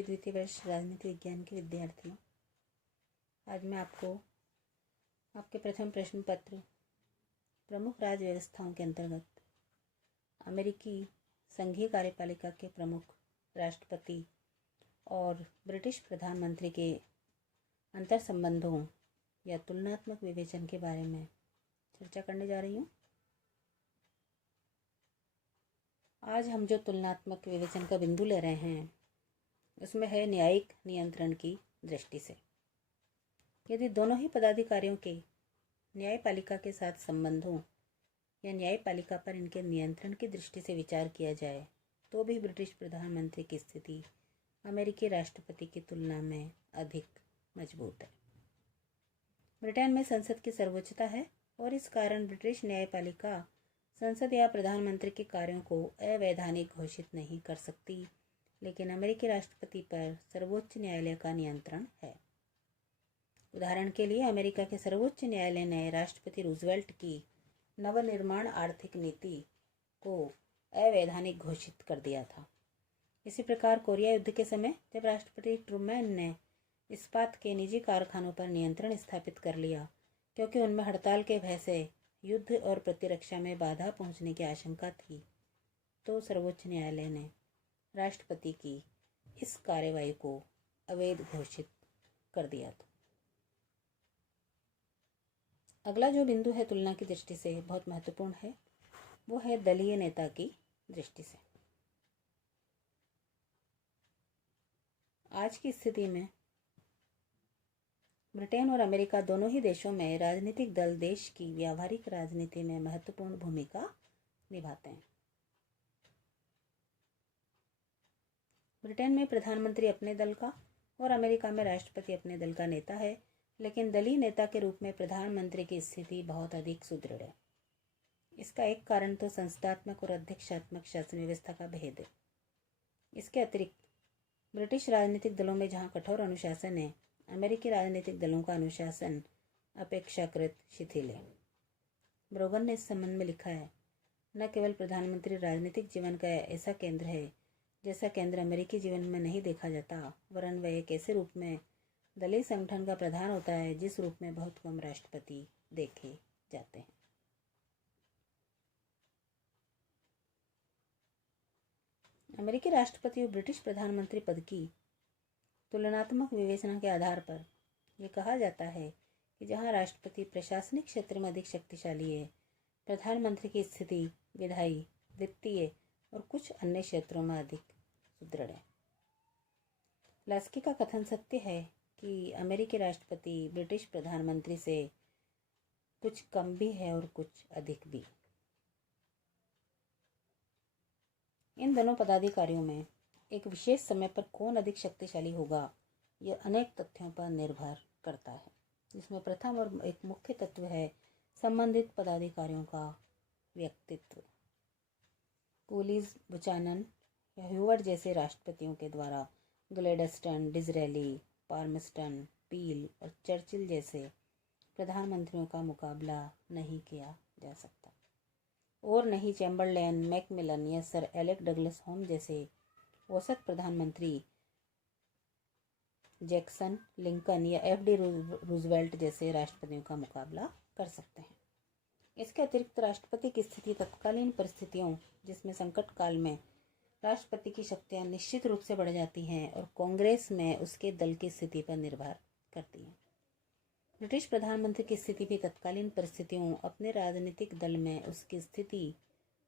प्रिय द्वितीय वर्ष राजनीति विज्ञान के विद्यार्थियों, आज मैं आपको आपके प्रथम प्रश्न पत्र प्रमुख राज्य व्यवस्थाओं के अंतर्गत अमेरिकी संघीय कार्यपालिका के प्रमुख राष्ट्रपति और ब्रिटिश प्रधानमंत्री के अंतर संबंधों या तुलनात्मक विवेचन के बारे में चर्चा करने जा रही हूँ। आज हम जो तुलनात्मक विवेचन का बिंदु ले रहे हैं उसमें है न्यायिक नियंत्रण की दृष्टि से। यदि दोनों ही पदाधिकारियों के न्यायपालिका के साथ संबंधों या न्यायपालिका पर इनके नियंत्रण की दृष्टि से विचार किया जाए तो भी ब्रिटिश प्रधानमंत्री की स्थिति अमेरिकी राष्ट्रपति की तुलना में अधिक मजबूत है। ब्रिटेन में संसद की सर्वोच्चता है और इस कारण ब्रिटिश न्यायपालिका संसद या प्रधानमंत्री के कार्यों को अवैधानिक घोषित नहीं कर सकती, लेकिन अमेरिकी राष्ट्रपति पर सर्वोच्च न्यायालय का नियंत्रण है। उदाहरण के लिए अमेरिका के सर्वोच्च न्यायालय ने राष्ट्रपति रूजवेल्ट की नवनिर्माण आर्थिक नीति को अवैधानिक घोषित कर दिया था। इसी प्रकार कोरिया युद्ध के समय जब राष्ट्रपति ट्रूमैन ने इस्पात के निजी कारखानों पर नियंत्रण स्थापित कर लिया क्योंकि उनमें हड़ताल के भय से युद्ध और प्रतिरक्षा में बाधा पहुंचने की आशंका थी, तो सर्वोच्च न्यायालय ने राष्ट्रपति की इस कार्यवाही को अवैध घोषित कर दिया था। अगला जो बिंदु है तुलना की दृष्टि से बहुत महत्वपूर्ण है, वो है दलीय नेता की दृष्टि से। आज की स्थिति में ब्रिटेन और अमेरिका दोनों ही देशों में राजनीतिक दल देश की व्यावहारिक राजनीति में महत्वपूर्ण भूमिका निभाते हैं। ब्रिटेन में प्रधानमंत्री अपने दल का और अमेरिका में राष्ट्रपति अपने दल का नेता है, लेकिन दलीय नेता के रूप में प्रधानमंत्री की स्थिति बहुत अधिक सुदृढ़ है। इसका एक कारण तो संस्थात्मक और अध्यक्षात्मक शासन व्यवस्था का भेद है। इसके अतिरिक्त ब्रिटिश राजनीतिक दलों में जहां कठोर अनुशासन है, अमेरिकी राजनीतिक दलों का अनुशासन अपेक्षाकृत शिथिल है। ब्रोगन ने इस संबंध में लिखा है, न केवल प्रधानमंत्री राजनीतिक जीवन का ऐसा केंद्र है जैसा केंद्र अमेरिकी जीवन में नहीं देखा जाता, वरन वह एक ऐसे रूप में दलीय संगठन का प्रधान होता है जिस रूप में बहुत कम राष्ट्रपति देखे जाते हैं। अमेरिकी राष्ट्रपति और ब्रिटिश प्रधानमंत्री पद की तुलनात्मक विवेचना के आधार पर यह कहा जाता है कि जहां राष्ट्रपति प्रशासनिक क्षेत्र में अधिक शक्तिशाली है, प्रधानमंत्री की स्थिति विधायी, वित्तीय और कुछ अन्य क्षेत्रों में अधिक सुदृढ़ है। लास्की का कथन सत्य है कि अमेरिकी राष्ट्रपति ब्रिटिश प्रधानमंत्री से कुछ कम भी है और कुछ अधिक भी। इन दोनों पदाधिकारियों में एक विशेष समय पर कौन अधिक शक्तिशाली होगा, यह अनेक तथ्यों पर निर्भर करता है, जिसमें प्रथम और एक मुख्य तत्व है संबंधित पदाधिकारियों का व्यक्तित्व। कूलीज, बुचानन या ह्यूवर्ट जैसे राष्ट्रपतियों के द्वारा ग्लैडस्टन, डिज़रेली, पाल्मर्स्टन, पील और चर्चिल जैसे प्रधानमंत्रियों का मुकाबला नहीं किया जा सकता, और नहीं चैम्बरलेन, मैकमिलन या सर एलेक डगलस होम जैसे औसत प्रधानमंत्री जैक्सन, लिंकन या एफ.डी. रूजवेल्ट जैसे राष्ट्रपतियों का मुकाबला कर सकते हैं। इसके अतिरिक्त राष्ट्रपति की स्थिति तत्कालीन परिस्थितियों, जिसमें संकट काल में राष्ट्रपति की शक्तियां निश्चित रूप से बढ़ जाती हैं और कांग्रेस में उसके दल की स्थिति पर निर्भर करती हैं। ब्रिटिश प्रधानमंत्री की स्थिति भी तत्कालीन परिस्थितियों, अपने राजनीतिक दल में उसकी स्थिति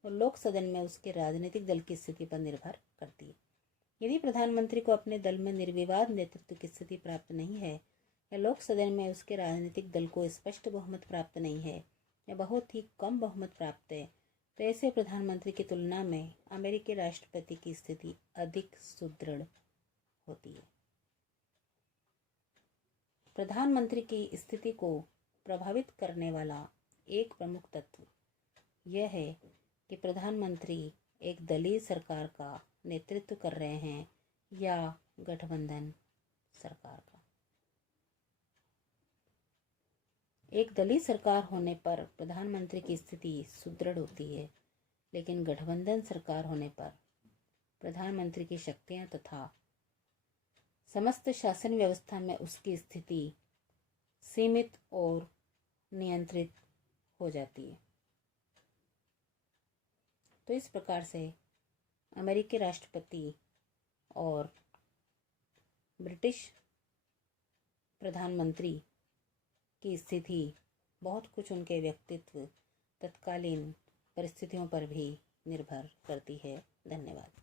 और लोक सदन में उसके राजनीतिक दल की स्थिति पर निर्भर करती है। यदि प्रधानमंत्री को अपने दल में निर्विवाद नेतृत्व की स्थिति प्राप्त नहीं है या लोक सदन में उसके राजनीतिक दल को स्पष्ट बहुमत प्राप्त नहीं है या बहुत ही कम बहुमत प्राप्त है, तो ऐसे प्रधानमंत्री की तुलना में अमेरिकी राष्ट्रपति की स्थिति अधिक सुदृढ़ होती है। प्रधानमंत्री की स्थिति को प्रभावित करने वाला एक प्रमुख तत्व यह है कि प्रधानमंत्री एक दलीय सरकार का नेतृत्व कर रहे हैं या गठबंधन सरकार का। एक दलीय सरकार होने पर प्रधानमंत्री की स्थिति सुदृढ़ होती है, लेकिन गठबंधन सरकार होने पर प्रधानमंत्री की शक्तियां तथा समस्त शासन व्यवस्था में उसकी स्थिति सीमित और नियंत्रित हो जाती है। तो इस प्रकार से अमेरिकी राष्ट्रपति और ब्रिटिश प्रधानमंत्री की स्थिति बहुत कुछ उनके व्यक्तित्व, तत्कालीन परिस्थितियों पर भी निर्भर करती है। धन्यवाद।